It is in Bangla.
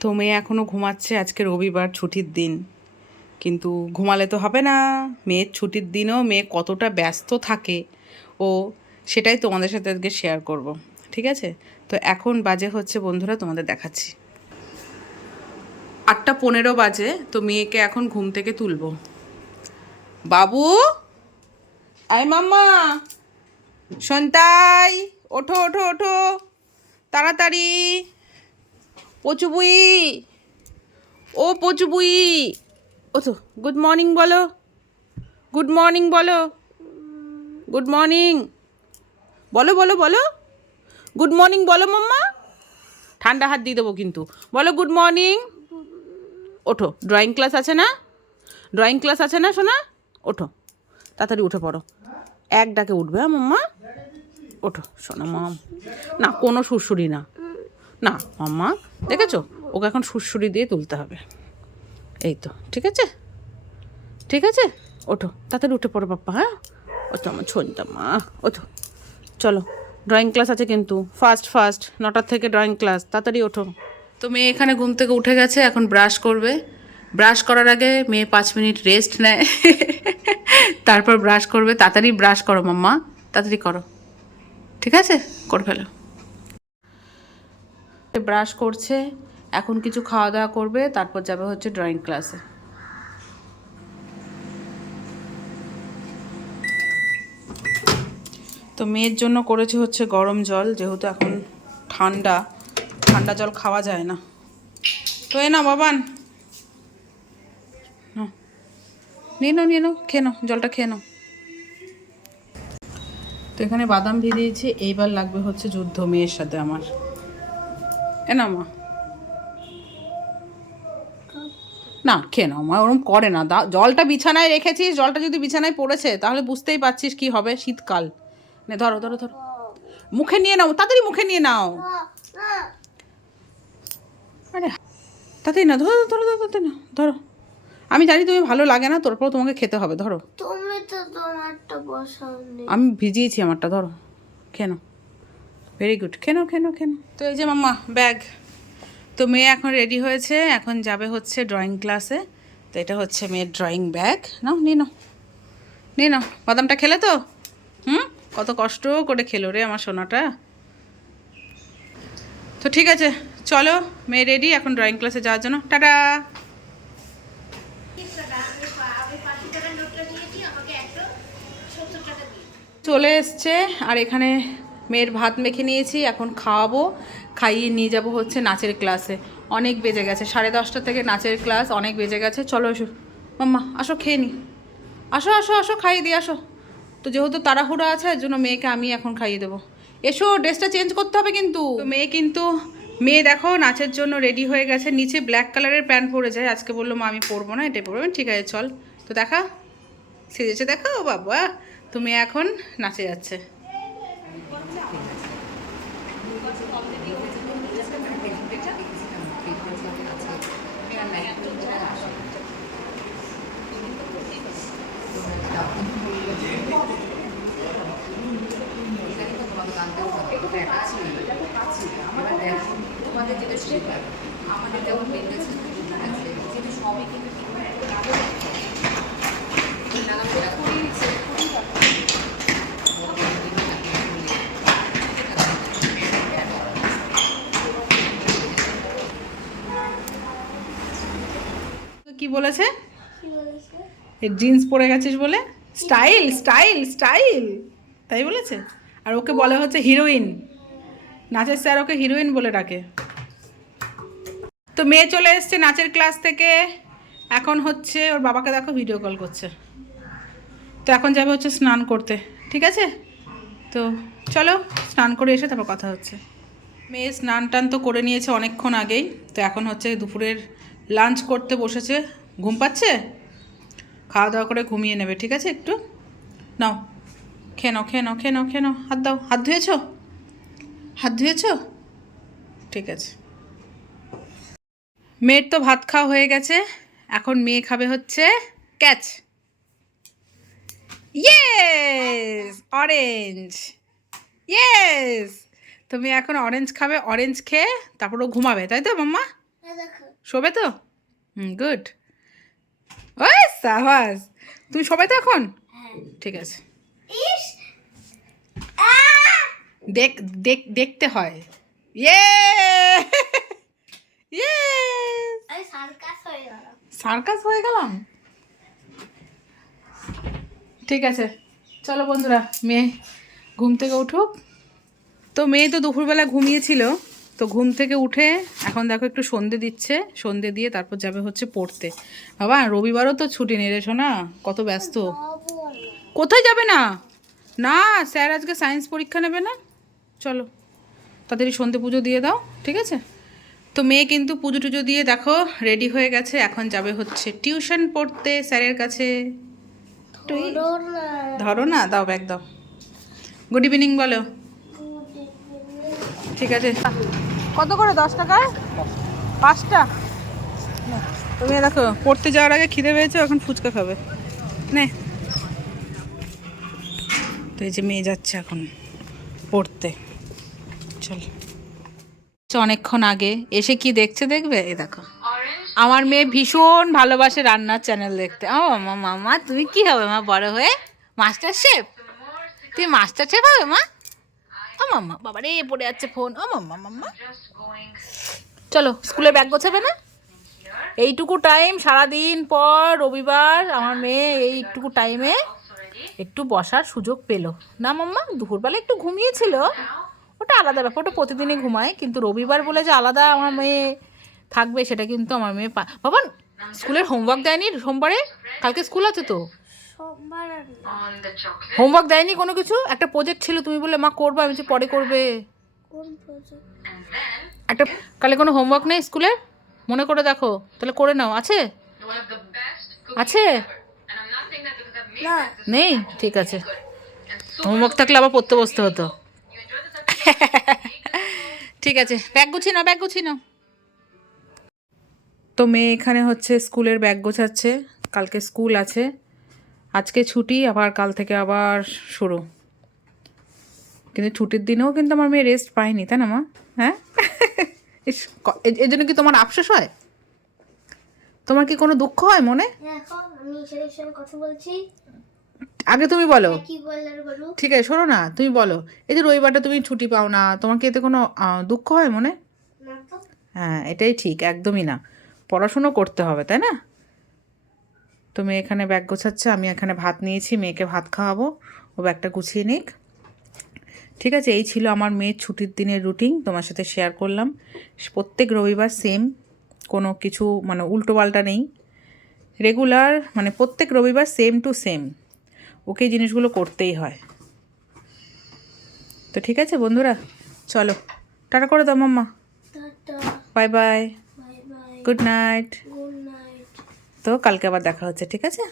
তো মেয়ে এখনও ঘুমাচ্ছে, আজকে রবিবার ছুটির দিন। কিন্তু ঘুমালে তো হবে না, মেয়ের ছুটির দিনেও মেয়ে কতটা ব্যস্ত থাকে ও সেটাই তোমাদের সাথে আজকে শেয়ার করব। ঠিক আছে, তো এখন বাজে হচ্ছে বন্ধুরা, তোমাদের দেখাচ্ছি 8:15 বাজে। তো মেয়েকে এখন ঘুম থেকে তুলবো। বাবু, আই মাম্মা, সন্তাই, ওঠো ওঠো ওঠো তাড়াতাড়ি। পচুবুই, ও পচুবুই, ওঠো, গুড মর্নিং বলো, গুড মর্নিং বলো, গুড মর্নিং বলো বলো বলো, গুড মর্নিং বলো মাম্মা। ঠান্ডা হাত দিয়ে দেবো কিন্তু, বলো গুড মর্নিং। ওঠো, ড্রয়িং ক্লাস আছে না, ড্রয়িং ক্লাস আছে না সোনা, ওঠো তাড়াতাড়ি উঠে পড়ো। এক ডাকে উঠবে, হ্যাঁ মাম্মা, ওঠো সোনা মাম। না, কোনো সুরসুরি না, না মাম্মা, দেখেছো, ওকে এখন সুরসুরি দিয়ে তুলতে হবে। এই তো, ঠিক আছে ঠিক আছে, ওঠো তাড়াতাড়ি উঠে পড়ো পাপ্পা, হ্যাঁ ওঠো আমার ছোনটা মা, ওঠো। চলো, ড্রয়িং ক্লাস আছে কিন্তু, ফার্স্ট 9টার থেকে ড্রয়িং ক্লাস, তাড়াতাড়ি ওঠো। তো মেয়ে এখানে ঘুম থেকে উঠে গেছে, এখন ব্রাশ করবে। ব্রাশ করার আগে মেয়ে 5 মিনিট রেস্ট নেয়, তারপর ব্রাশ করবে। তাড়াতাড়ি ব্রাশ করো মাম্মা, তাড়াতাড়ি করো, ঠিক আছে, করে ফেলো। ব্রাশ করছে, এখন কিছু খাওয়া দাওয়া করবে, তারপর যাবে হচ্ছে ড্রয়িং ক্লাসে। তো মেয়ের জন্য করেছে হচ্ছে গরম জল, যেহেতু এখন ঠান্ডা, ঠান্ডা জল খাওয়া যায় না। তো এ না বাবান, নিয়ে নাও নিয়ে নাও, খেয়ে নাও জলটা, খেয়ে নাও। তো এখানে বাদাম ভিজিয়েছি, এইবার লাগবে হচ্ছে যুদ্ধ মেয়ের সাথে আমার। এ না মা, না খেয়ে নাও মা, ওরম করে না, জলটা বিছানায় রেখেছিস, জলটা যদি বিছানায় পড়েছে তাহলে বুঝতেই পারছিস কি হবে, শীতকাল। নে ধরো ধরো ধরো, মুখে নিয়ে নাও তাড়াতাড়ি, মুখে নিয়ে নাও। আরে তাড়াতাড়ি না, ধরো ধরো ধরো তাড়াতাড়ি না, ধরো। আমি জানি তুমি ভালো লাগে না, তারপর তোমাকে খেতে হবে, ধরো। তুমি তো তোমারটা বসাওনি। আমি ভিজিয়েছি আমারটা, ধরো খেয়ে নাও। ভেরি গুড, খেয়ে নাও খেয়ে নাও খেয়ে নাও। তো এই যে মাম্মা ব্যাগ। তো মেয়ে এখন রেডি হয়েছে, এখন যাবে হচ্ছে ড্রয়িং ক্লাসে। তো এটা হচ্ছে মেয়ের ড্রয়িং ব্যাগ, নাও নিয়ে নাও নিয়ে নাও। বাদামটা খেলে তো? কত কষ্ট করে খেলো রে আমার সোনাটা। তো ঠিক আছে, চলো, মেয়ে রেডি এখন ড্রয়িং ক্লাসে যাওয়ার জন্য। টাটা। চলে এসছে, আর এখানে মেয়ের ভাত মেখে নিয়েছি, এখন খাওয়াবো, খাইয়ে নিয়ে যাব হচ্ছে নাচের ক্লাসে। অনেক বেজে গেছে, 10:30 থেকে নাচের ক্লাস, অনেক বেজে গেছে। চলো এসো মাম্মা, আসো খেয়ে নি, আসো আসো আসো, খাইয়ে দিয়ে আসো। তো যেহেতু তাড়াহুড়ো আছে, এর জন্য মেয়েকে আমি এখন খাইয়ে দেবো। এসো, ড্রেসটা চেঞ্জ করতে হবে কিন্তু। মেয়ে দেখো নাচের জন্য রেডি হয়ে গেছে, নিচে ব্ল্যাক কালারের প্যান্ট পরে যায়, আজকে বললো মা আমি পরবো না, এটাই পরবেন, ঠিক আছে চল। তো দেখা সেজেছে, দেখো বাবা, তুমি এখন নাচে যাচ্ছে। কি বলেছে? জিন্স পরে গেছিস বলে স্টাইল স্টাইল স্টাইল, তাই বলেছে। আর ওকে বলে হচ্ছে হিরোইন, নাচের স্যার ওকে হিরোইন বলে ডাকে। তো মেয়ে চলে এসছে নাচের ক্লাস থেকে, এখন হচ্ছে ওর বাবাকে দেখো ভিডিও কল করছে। তো এখন যাবে হচ্ছে স্নান করতে, ঠিক আছে। তো চলো, স্নান করে এসে তারপর কথা হচ্ছে। মেয়ে স্নান টান তো করে নিয়েছে অনেকক্ষণ আগেই। তো এখন হচ্ছে দুপুরের লাঞ্চ করতে বসেছে। ঘুম পাচ্ছে, খাওয়া দাওয়া করে ঘুমিয়ে নেবে, ঠিক আছে। একটু নাও, খেয়ে নাও খেয়ে নাও খেয়ে নাও খেয়ে নাও। হাত দাও, হাত ধুয়েছো, হাত ধুয়েছো, ঠিক আছে। মেয়ের তো ভাত খাওয়া হয়ে গেছে, এখন মেয়ে খাবে হচ্ছে ক্যাচ। Yes, orange, yes. তুমি এখন অরেঞ্জ খাবে, অরেঞ্জ খেয়ে তারপর ও ঘুমাবে, তাই তো মাম্মা? দেখো শোবে তো? গুড। ওই সাবাস, তুমি শোবে তো এখন? হ্যাঁ ঠিক আছে, ইস দেখতে হয়। ইয়ে ইয়ে আমি সার্কাস হয়ে গেলাম। সার্কাস হয়ে গেলাম। ঠিক আছে, চলো বন্ধুরা, মেয়ে ঘুম থেকে উঠুক। তো মেয়ে তো দুপুরবেলা ঘুমিয়েছিল, তো ঘুম থেকে উঠে এখন দেখো একটু সন্ধে দিচ্ছে, সন্ধে দিয়ে তারপর যাবে হচ্ছে পড়তে। বাবা রবিবারও তো ছুটি নেই রে সোনা, কত ব্যস্ত। কোথায় যাবে না? না, স্যার আজকে সায়েন্স পরীক্ষা নেবে না। চলো তাড়াতাড়ি সন্ধে পুজো দিয়ে দাও, ঠিক আছে? তো মেয়ে কিন্তু পুজো টুজো দিয়ে দেখো রেডি হয়ে গেছে, এখন যাবে হচ্ছে টিউশন পড়তে স্যারের কাছে। ধরো না, দাও ব্যাগ দাও। গুড ইভিনিং বলো। ঠিক আছে, কত করে? 10 টাকা 5টা। তুমি দেখো পড়তে যাওয়ার আগে খিদে পেয়েছে, এখন ফুচকা খাবে। নে, তো এই যে মেয়ে যাচ্ছে এখন পড়তে। চল, অনেকক্ষণ আগে এসে কি দেখছে দেখবে, এই দেখো আমার মেয়ে ভীষণ ভালোবাসে রান্নার চ্যানেল দেখতে। ও মামা, তুমি কি হবে মা বড় হয়ে? Master chef? তুমি মাস্টার শেফ হবে মা? ও মাম্মা, বাবা রে পড়ে যাচ্ছে ফোন। ও মাম্মা, চলো স্কুলে ব্যাগ গোছাবে না? এইটুকু টাইম সারাদিন পর রবিবার আমার মেয়ে এইটুকু টাইমে একটু বসার সুযোগ পেলো না মাম্মা? দুপুরবেলা একটু ঘুমিয়েছিল, ওটা আলাদা ব্যাপার, ওটা প্রতিদিনই ঘুমায়, কিন্তু রবিবার বলে যে আলাদা আমার মেয়ে থাকবে সেটা কিন্তু আমার মেয়ে বাবা স্কুলের হোমওয়ার্ক দেয়নি সোমবারে? কালকে স্কুল আছে তো। সোমবার হোমওয়ার্ক দেয়নি কোনো কিছু? একটা প্রজেক্ট ছিল, তুমি বললে মা করবো, আমি যে পরে করবে। কোন প্রজেক্ট? একটা কালে কোনো হোমওয়ার্ক নেই স্কুলে? মনে করে দেখো, তাহলে করে নাও। আছে? আছে? না নেই? ঠিক আছে, হোমওয়ার্ক থাকলে আবার পড়তে বসতে হতো। ঠিক আছে, ব্যাগ গুছিয়ে নাও, ব্যাগ গুছিয়ে নাও। তো মেয়ে এখানে হচ্ছে স্কুলের ব্যাগ গোছাচ্ছে, কালকে স্কুল আছে, আজকে ছুটি, আবার কাল থেকে আবার শুরু। কিন্তু ছুটির দিনেও কিন্তু আমার মেয়ে রেস্ট পায়নি, তাই না মা? হ্যাঁ, এর জন্য কি তোমার আফসোস হয়? তোমার কি কোনো দুঃখ হয় মনে? দেখো আমি ছেলের সঙ্গে কথা বলছি, আগে তুমি বলো। কি বললে বলো? ঠিক আছে, শোনো না, তুমি বলো, এই যে রবিবারটা তুমি ছুটি পাও না, তোমার কি এতে কোনো দুঃখ হয় মনে? না তো। হ্যাঁ, এটাই ঠিক, একদমই না। পড়াশুনো করতে হবে, তাই না? তো মেয়ে এখানে ব্যাগ গোছাচ্ছে, আমি এখানে ভাত নিয়েছি, মেয়েকে ভাত খাওয়াবো, ও ব্যাগটা গুছিয়ে নিক। ঠিক আছে, এই ছিল আমার মেয়ের ছুটির দিনের রুটিন, তোমার সাথে শেয়ার করলাম। প্রত্যেক রবিবার সেম, কোনো কিছু মানে উল্টো পাল্টা নেই, রেগুলার, মানে প্রত্যেক রবিবার সেম টু সেম, ওকে এই জিনিসগুলো করতেই হয়। তো ঠিক আছে বন্ধুরা, চলো টাটা করে দাও মাম্মা। Tata, bye bye, bye bye, good night. Good night. তো কালকে আবার দেখা হচ্ছে, ঠিক আছে?